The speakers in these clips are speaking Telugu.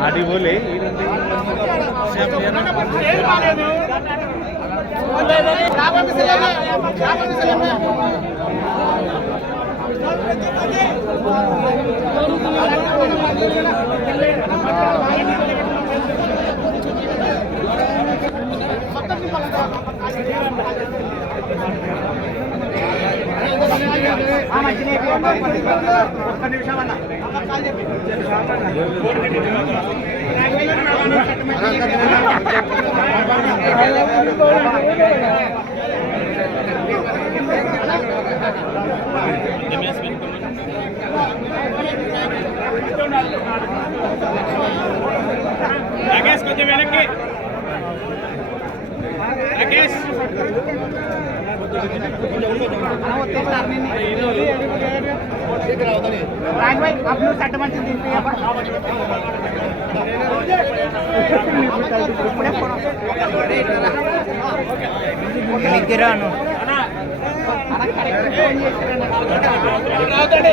आदि बोले राकेश కొంచెం వెనక్కి राकेश राज भाई आप लोग सट मंच दीजिए यहां पर निकरानो అన్న కరెక్ట్ ఫోన్ చేశారన్న రావుతాడే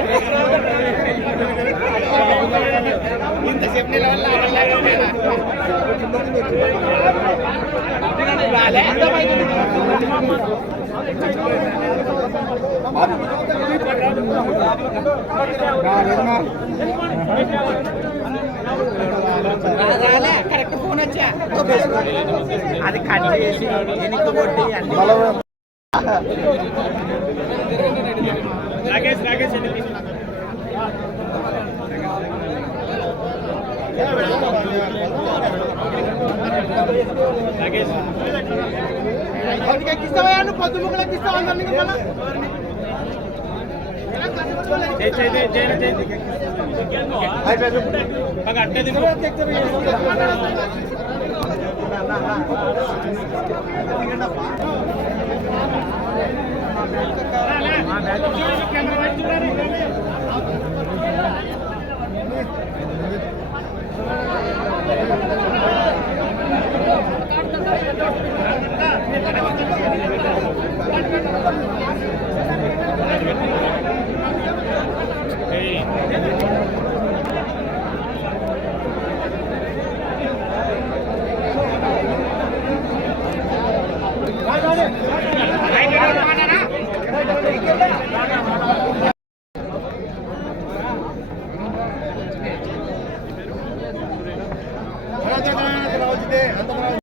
ఇంత సేపు నిలవల్ల రాలే ఎంత బయట కరెక్ట్ ఫోన్ వచ్చా అది కట్ చేసి ఎనికి కొట్టి అన్ని राकेश राकेश राकेश ಅದಕ್ಕೆ ಕಿಸ್ತವಯ್ಯನು ಪದ್ದುಮುಗಳ ಕಿಸ್ತವ ನನಗೆ ಮನ ಜೈ ಜೈ ಜೈ ಜೈ ಹಾಯ್ ಬೇಗ ಮಗ ಅಟ್ಟೆ ದಿನ